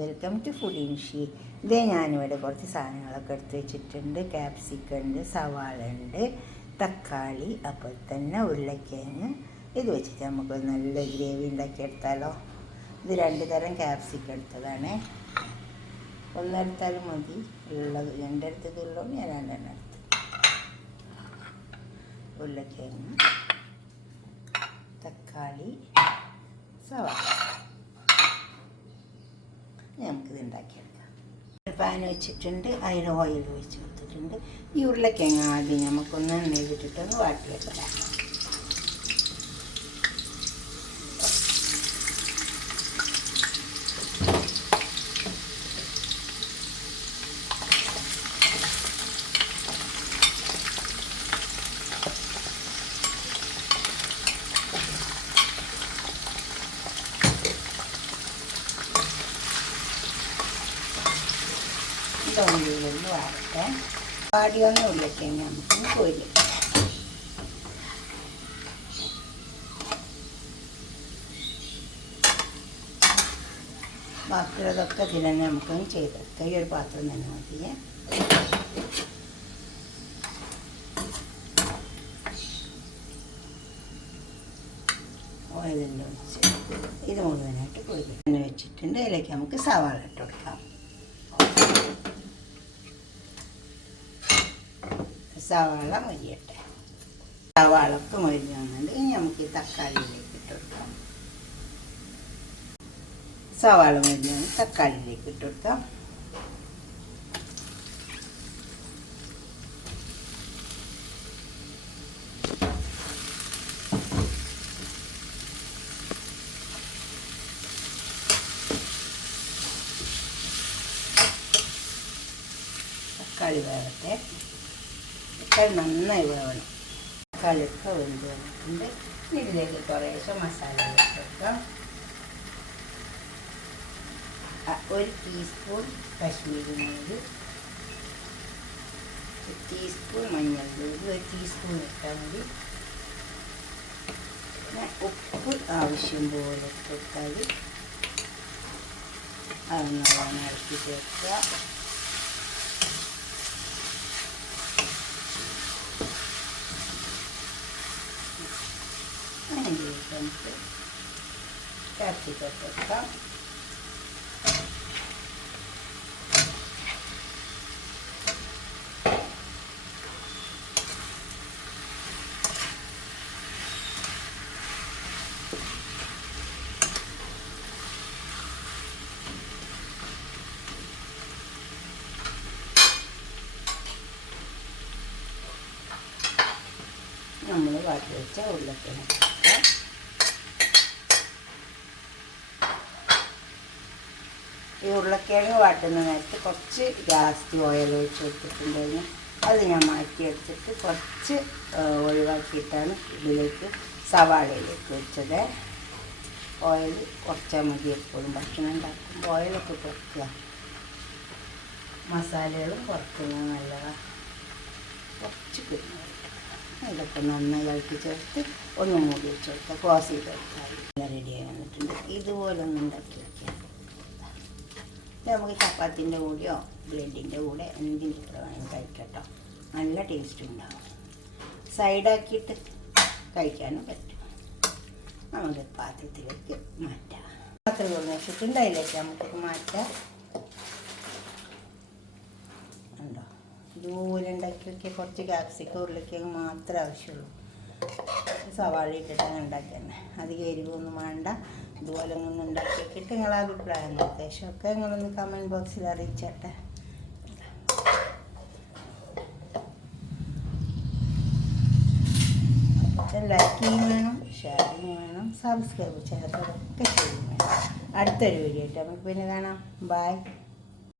Welcome to food ഇൻഷി. ഇതേ ഞാനിവിടെ കുറച്ച് സാധനങ്ങളൊക്കെ എടുത്ത് വെച്ചിട്ടുണ്ട്. ക്യാപ്സിക്കം ഉണ്ട്, സവാള ഉണ്ട്, തക്കാളി, അപ്പോൾ തന്നെ ഉരുളക്കിഴങ്ങ്. ഇത് വെച്ചിട്ട് നമുക്ക് നല്ല ഗ്രേവി ഉണ്ടാക്കിയെടുത്താലോ. ഇത് 2 തരം ക്യാപ്സിക്കം എടുത്തതാണ്. ഒന്നെടുത്താലും മതി. ഉള്ളത് എൻ്റെ അടുത്തതുള്ളൂ, ഞാൻ 2 എടുത്ത്. ഉരുളക്കിഴങ്ങ്, തക്കാളി, സവാള. നമുക്കിത് ഉണ്ടാക്കിയെടുക്കാം. പാൻ വെച്ചിട്ടുണ്ട്, അതിൽ ഓയിൽ ഒഴിച്ച് കൊടുത്തിട്ടുണ്ട്. ഈ ഉരുളക്കിഴങ്ങ് ആദ്യം നമുക്കൊന്ന് നെയ്തിട്ടിട്ടൊന്ന് വാട്ടിയെടുക്കാം. ഉള്ളിലൊന്ന് വാടട്ടെ. വാടിയൊന്നും ഉരുളക്കിഴങ്ങ് നമുക്കൊന്ന് കോരി. ബാക്കിയുള്ളതൊക്കെ ഇതിൽ തന്നെ നമുക്കൊന്ന് ചെയ്തെടുക്കാം. ഈ ഒരു പാത്രം തന്നെ മതിയേ. ഓയിലിൻ്റെ ഒഴിച്ച് ഇത് മുഴുവനായിട്ട് കോരി തന്നെ വെച്ചിട്ടുണ്ട്. അതിലേക്ക് നമുക്ക് സവാള ഇട്ട് കൊടുക്കാം. സവാള മൊരിയട്ടെ. സവാളക്ക് മൊരിഞ്ഞ് വന്നിട്ട് ഇനി നമുക്ക് ഈ തക്കാളിയിലേക്ക് ഇട്ട് കൊടുക്കാം. സവാള മൊരിഞ്ഞ് തക്കാളിയിലേക്ക് ഇട്ട് കൊടുക്കാം. തക്കാളി വേവട്ടെ. തക്കാളി നന്നായി വേവണം. തക്കാളിയൊക്കെ വെന്ത് വന്നിട്ടുണ്ട്. ഇതിലേക്ക് കുറേശ്ശെ മസാല ഇട്ട് കൊടുക്കാം. 1 ടീസ്പൂൺ കാശ്മീരി മുളക്, 1 ടീസ്പൂൺ മഞ്ഞൾപ്പൊടി, 1 ടീസ്പൂൺ ഇട്ടാൽ മതി. പിന്നെ ഉപ്പ് ആവശ്യം പോലെ ഇട്ട് കൊടുത്താൽ അത് നല്ലോണം ഇറക്കി ചേർക്കുക. നമുക്ക് ക്യാപ്സിക്കം വെക്കാം. നമ്മൾ വാട്ടി വെച്ച ഉരുളക്കിഴങ്ങ് ഈ ഉരുളക്കിഴങ്ങ് വാട്ടുന്ന നേരത്ത് കുറച്ച് ജാസ്തി ഓയിൽ ഒഴിച്ച് കൊടുത്തിട്ടുണ്ടായിരുന്നു. അത് ഞാൻ മാറ്റിയെടുത്തിട്ട് കുറച്ച് ഒഴിവാക്കിയിട്ടാണ് ഇതിലേക്ക് സവാളയിലേക്ക് വെച്ചത്. ഓയിൽ കുറച്ചാൽ മതി. എപ്പോഴും ഭക്ഷണം ഉണ്ടാക്കുമ്പോൾ ഓയിലൊക്കെ കുറയ്ക്കുക. മസാലകളും കുറയ്ക്കുന്നത് നല്ലതാണ്. കുറച്ച് കുരുമുളക് ഇതൊക്കെ നന്നായി ഇളക്കി ചേർത്ത് ഒന്ന് മൂടി വെച്ച് കൊടുക്കുക. ക്ലോസ് ചെയ്ത് കൊടുത്താൽ റെഡിയായി വന്നിട്ടുണ്ട്. ഇതുപോലെ ഒന്ന് ഉണ്ടാക്കി വയ്ക്കാം. നമുക്ക് ചപ്പാത്തിൻ്റെ കൂടെയോ ബ്രെഡിൻ്റെ കൂടെ എന്തിൻ്റെ കൂടെ വേണമെങ്കിൽ കഴിക്കട്ടോ. നല്ല ടേസ്റ്റ് ഉണ്ടാകും. സൈഡാക്കിയിട്ട് കഴിക്കാനും പറ്റും. നമുക്ക് പാത്രത്തിലേക്ക് മാറ്റാം. പാത്രം വെച്ചിട്ടുണ്ട്, അതിലേക്ക് നമുക്ക് മാറ്റാം. ഉണ്ടോ, ഇതുപോലെ ഉണ്ടാക്കി വയ്ക്കുക. കുറച്ച് ക്യാപ്സിക്കം ഉരുളക്കിഴങ്ങ് മാത്രമേ ആവശ്യമുള്ളൂ. സവാള ഇട്ടിട്ടാണ് ഉണ്ടാക്കി തന്നെ. അധികം എരിവൊന്നും വേണ്ട. ഇതുപോലെ ഒന്ന് ഉണ്ടാക്കി വെച്ചിട്ട് നിങ്ങളെ അഭിപ്രായം നിർദ്ദേശമൊക്കെ നിങ്ങളൊന്ന് കമൻറ്റ് ബോക്സിൽ അറിയിച്ചേട്ടെ. ലൈക്കിങ് വേണം, ഷെയറിങ് വേണം, സബ്സ്ക്രൈബ് ചെയ്യാത്തതൊക്കെ ചെയ്യും വേണം. അടുത്തൊരു വീഡിയോ ആയിട്ട് നമുക്ക് പിന്നെ കാണാം. ബൈ.